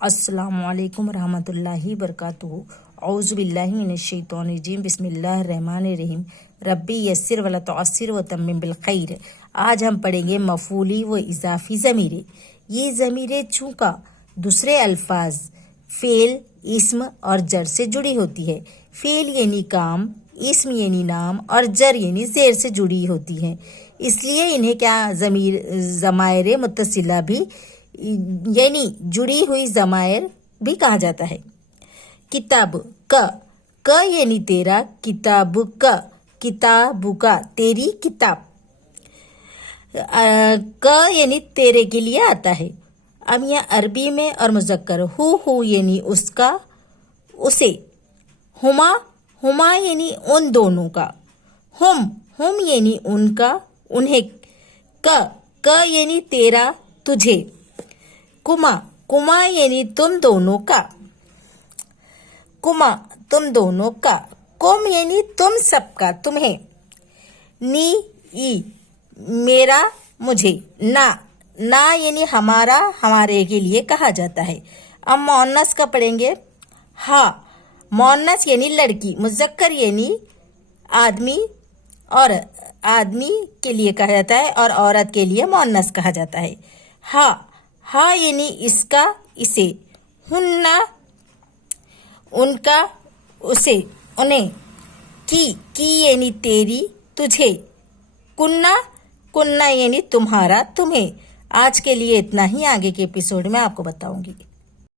अस्सलामुअलैकुम रहमतुल्लाहि बरकातुहू। औज़ु बिल्लाहि मिनश्शैतानिर्रजीम। बिस्मिल्लाहिर रहमानिर रहीम। रब्बी यस्सिर वला तुअस्सिर व तम्मिम बिल खैर। आज हम पढ़ेंगे मफूली व इजाफी ज़मीरें। ये ज़मीरें चूँकि दूसरे अल्फाज फ़ेल, इस्म और जर से जुड़ी होती है। फ़ेल यानी काम, इस्म यानी नाम और जर यानी ज़ेर से जुड़ी होती हैं, इसलिए इन्हें क्या ज़माइर मुत्तसिला भी यानी जुड़ी हुई ज़माइर भी कहा जाता है। किताब क यानी तेरा, किताब का तेरी किताब। क यानी तेरे के लिए आता है। अब यह अरबी में और मुज़क्कर हु यानी उसका, उसे। हुमा यानी उन दोनों का। हुम यानी उनका, उन्हें। क यानी तेरा, तुझे। कुमा यानी तुम दोनों का। कुमा तुम दोनों का। कुम यानी तुम सबका, तुम्हें। नी मेरा, मुझे। ना यानी हमारा, हमारे के लिए कहा जाता है। अब मुअन्नस का पढ़ेंगे। मुअन्नस यानी लड़की, मुज़क्कर यानी आदमी, और आदमी के लिए कहा जाता है और औरत के लिए मुअन्नस कहा जाता है। हा यानी इसका, इसे। हुन्ना उनका, उसे, उन्हें। की यानी तेरी, तुझे। कुन्ना यानी तुम्हारा, तुम्हें। आज के लिए इतना ही, आगे के एपिसोड में आपको बताऊंगी।